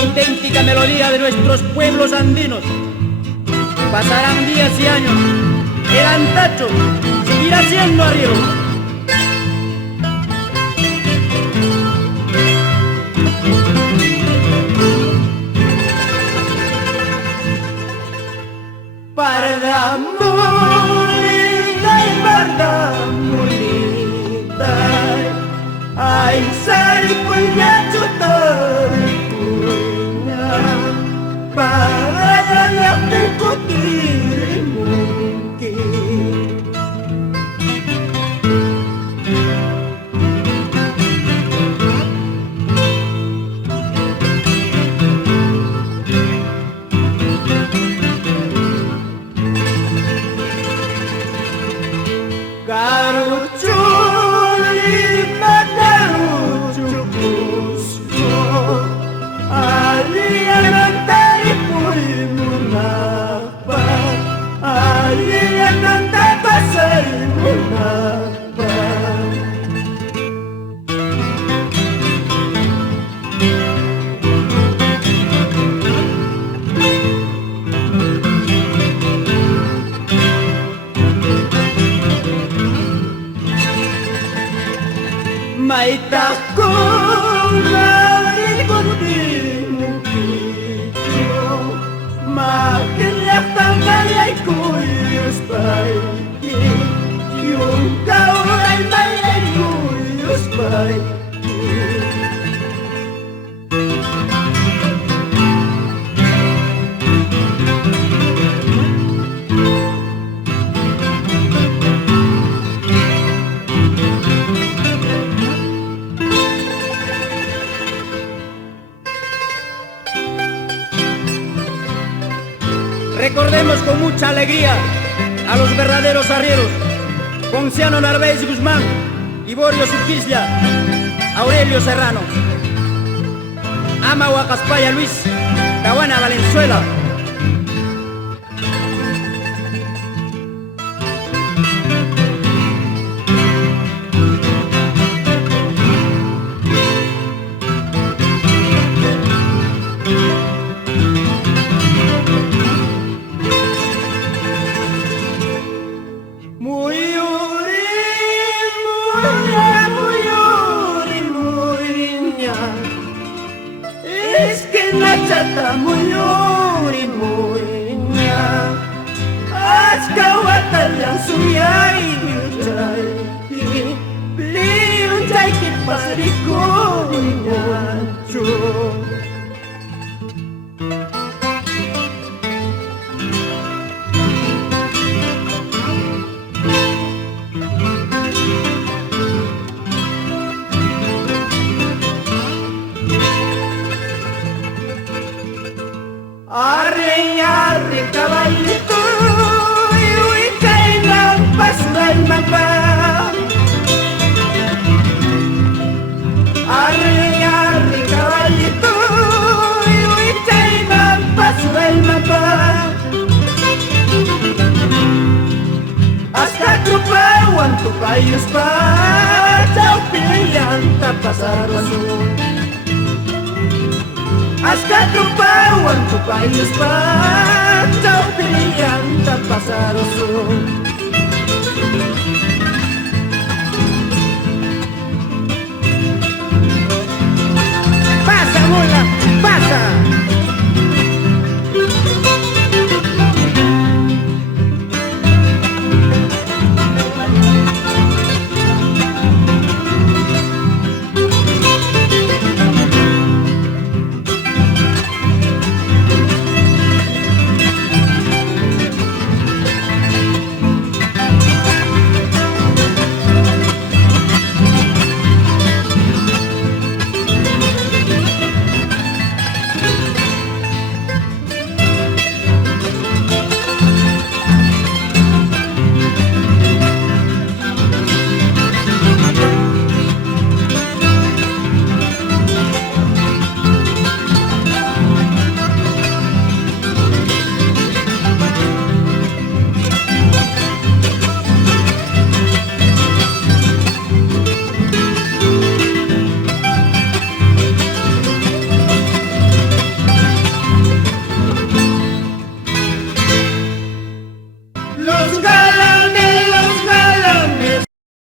auténtica melodía de nuestros pueblos andinos. Pasarán días y años, el antacho seguirá siendo arriero. Parda mulita y parda mulita, ay sari punya cutori punya, parda yang terkutiri mungkin. Karuculi madarucu pusco, alian antari puri munapa, alian antapasari munapa. Maitaku nalikuti mukito, makin yaktang balayku yus baiki, yung kau ay balayku yus baiki. Recordemos con mucha alegría a los verdaderos arrieros: Ponciano Narváez Guzmán, Liborio Suquislla, Aurelio Serrano, Ama Huacaspaya Luis, Caguana Valenzuela. Chata muyuri murinya, askawatan yang suyai diucai, beli ucai kipas dikunya cuy. Arre caballito, y caen paso del mapa. Arre caballito, y caen paso del mapa. Hasta trupawan tu país pa, chau pilihan tak pasar langsung. Hasta trupawan tu país pa.